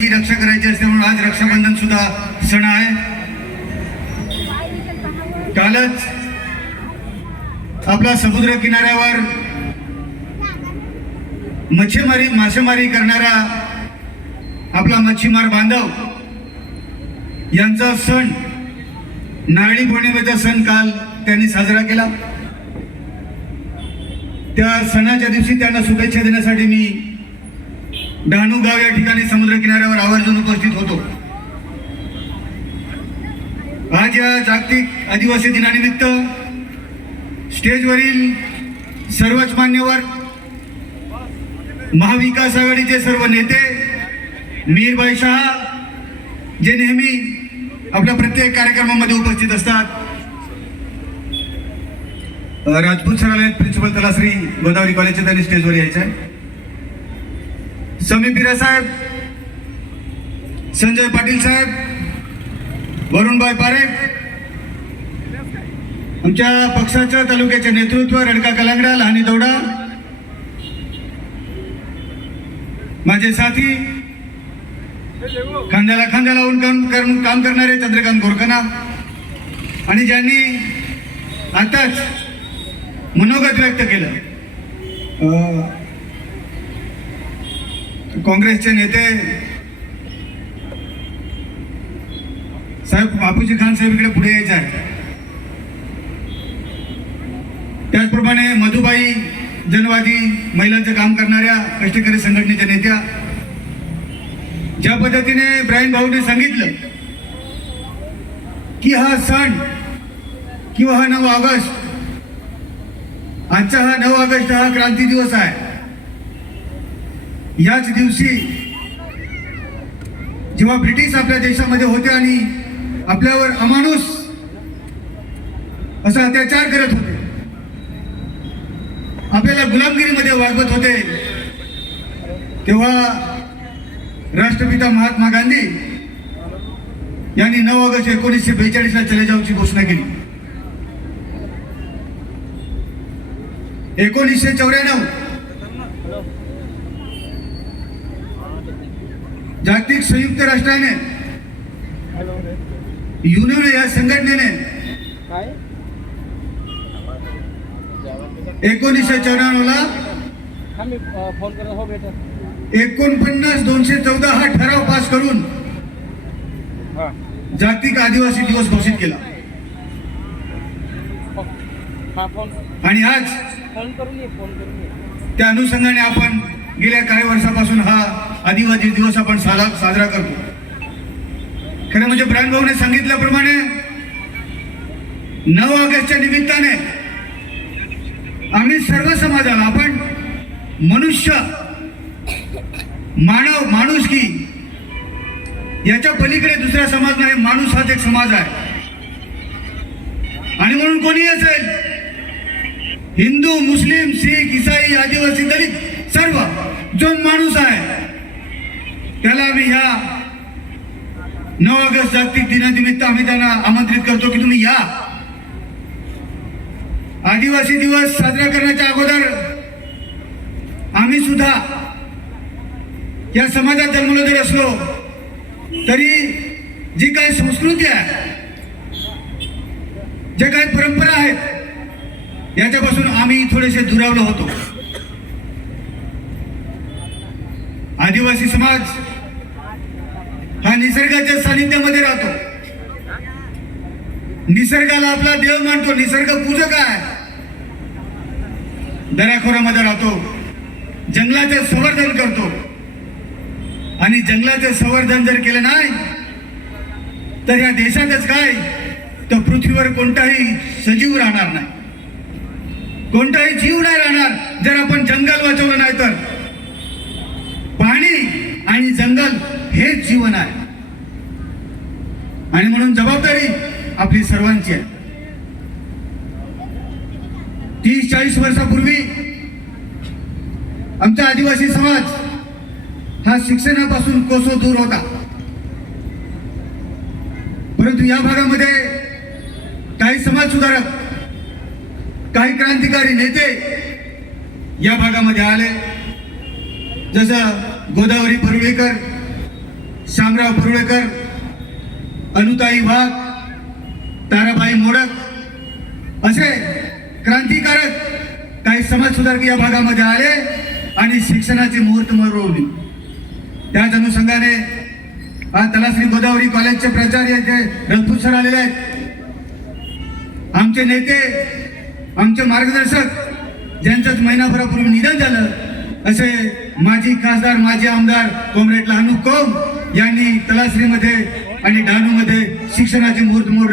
ही रक्षा करायची असते म्हणून आज रक्षाबंधन सुद्धा सण आहे. कालच आपला समुद्र किनाऱ्यावर मच्छीमारी मासेमारी करणारा आपला मच्छीमार बांधव यांचा सण नारळी पौर्णिमेचा सण काल त्यांनी साजरा केला. त्या सणाच्या दिवशी त्यांना शुभेच्छा देण्यासाठी मी डहाणू गाव या ठिकाणी समुद्र किनाऱ्यावर आवर्जून उपस्थित होतो. आज या जागतिक आदिवासी दिनानिमित्त स्टेजवरील सर्वच मान्यवर महाविकास आघाडीचे सर्व नेते मीरबाई शहा जे नेहमी आपल्या प्रत्येक कार्यक्रमामध्ये उपस्थित असतात. राजपूत सरालयात प्रिन्सिपल तलाश्री गोदावरी कॉलेजचे त्यांनी स्टेजवर यायचं आहे समी पिरा साहेब संजय पाटील साहेब वरुणभाई पारेख आमच्या पक्षाच्या तालुक्याचे नेतृत्व रडका कलांगडा लहानी दौडा. माझे साथी खांद्याला खांद्या लावून काम कर- काम करणारे चंद्रकांत गोरखना आणि ज्यांनी आताच मनोगत व्यक्त केलं. काँग्रेसचे नेते साहेब बापूजी खान साहेब इकडे पुढे यायचे आहे त्याचप्रमाणे मधुबाई जनवादी महिलांचं काम करणाऱ्या कष्टकरी संघटनेच्या नेत्या ज्या पद्धतीने इब्राहिम भाऊने सांगितलं की हा सण किंवा हा नऊ ऑगस्ट आजचा हा नऊ ऑगस्ट हा क्रांती दिवस आहे. याच दिवशी जेव्हा ब्रिटिश आपल्या देशामध्ये होते आणि आपल्यावर अमानुष असा अत्याचार करत होते आपल्याला गुलामगिरीमध्ये वागवत होते तेव्हा राष्ट्रपिता महात्मा गांधी यांनी नऊ ऑगस्ट एकोणीसशे बेचाळीसला चले जाऊची घोषणा केली. एकोणीसशे चौऱ्याण्णव जागतिक संयुक्त राष्ट्राने युनियन या संघटनेने एकोणीसशे चौऱ्याण्णवला फोन करत. हो एकोणपन्नास दोनशे चौदा हा ठराव पास करून जागतिक आदिवासी दिवस घोषित केला. हो. फोन आणि आज त्या अनुषंगाने आपण गेल्या काही वर्षापासून हा आदिवासी दिवस आपण साजरा करतो. खरं म्हणजे ब्रायन भाऊने सांगितल्याप्रमाणे नऊ ऑगस्टच्या निमित्ताने आम्ही सर्व समाजाला आपण मनुष्य मानव माणूस की याच्या पलीकडे दुसरा समाज नाही माणूस हाच एक समाज आहे. आणि म्हणून कोणी असेल हिंदू मुस्लिम शीख इसाई आदिवासी दलित सर्व जो माणूस आहे त्याला आम्ही ह्या नऊ ऑगस्ट जागतिक दिनानिमित्त आम्ही त्यांना आमंत्रित करतो की तुम्ही या. आदिवासी दिवस साजरा करण्याच्या अगोदर आम्ही सुद्धा या समाजात जन्मलो जरी असलो तरी जी काही संस्कृती आहे जे काही परंपरा आहेत याच्यापासून आम्ही थोडेसे दुरावलो होतो. आदिवासी समाज हा निसर्गाच्या सानिध्यामध्ये राहतो. निसर्गाला आपला देव मानतो. निसर्ग पूजक आहे. दऱ्याखोऱ्यामध्ये राहतो. जंगलाचे संवर्धन करतो. आणि जंगलाचे संवर्धन जर केलं नाही तर या देशातच काय? तर पृथ्वीवर कोणताही सजीव राहणार नाही. कोणताही जीव नाही राहणार. जर आपण जंगल वाचवलं नाही तर आणि जंगल हेच जीवन आहे. आणि म्हणून जबाबदारी आपली सर्वांची आहे. तीस चाळीस वर्षापूर्वी आमचा आदिवासी समाज हा शिक्षणापासून कोसो दूर होता. परंतु या भागामध्ये काही समाज सुधारक काही क्रांतिकारी नेते या भागामध्ये आले. जसं गोदावरी परुळेकर शामराव परुळेकर अनुताई वाघ ताराबाई मोडक असे क्रांतिकारक काही समाजसुधारक या भागामध्ये आले आणि शिक्षणाची मुहूर्त मरवली. त्याच अनुषंगाने आज तलाश्री गोदावरी कॉलेजचे प्राचार्य जे रघुत सर आलेले आहेत आमचे नेते आमचे मार्गदर्शक ज्यांचं महिनाभरापूर्वी निधन झालं असे माजी खासदार माजी आमदार कॉम्रेड लहानू कोम यांनी तलाश्रीमध्ये आणि डहाणूमध्ये शिक्षणाचे मुहूर्त मोड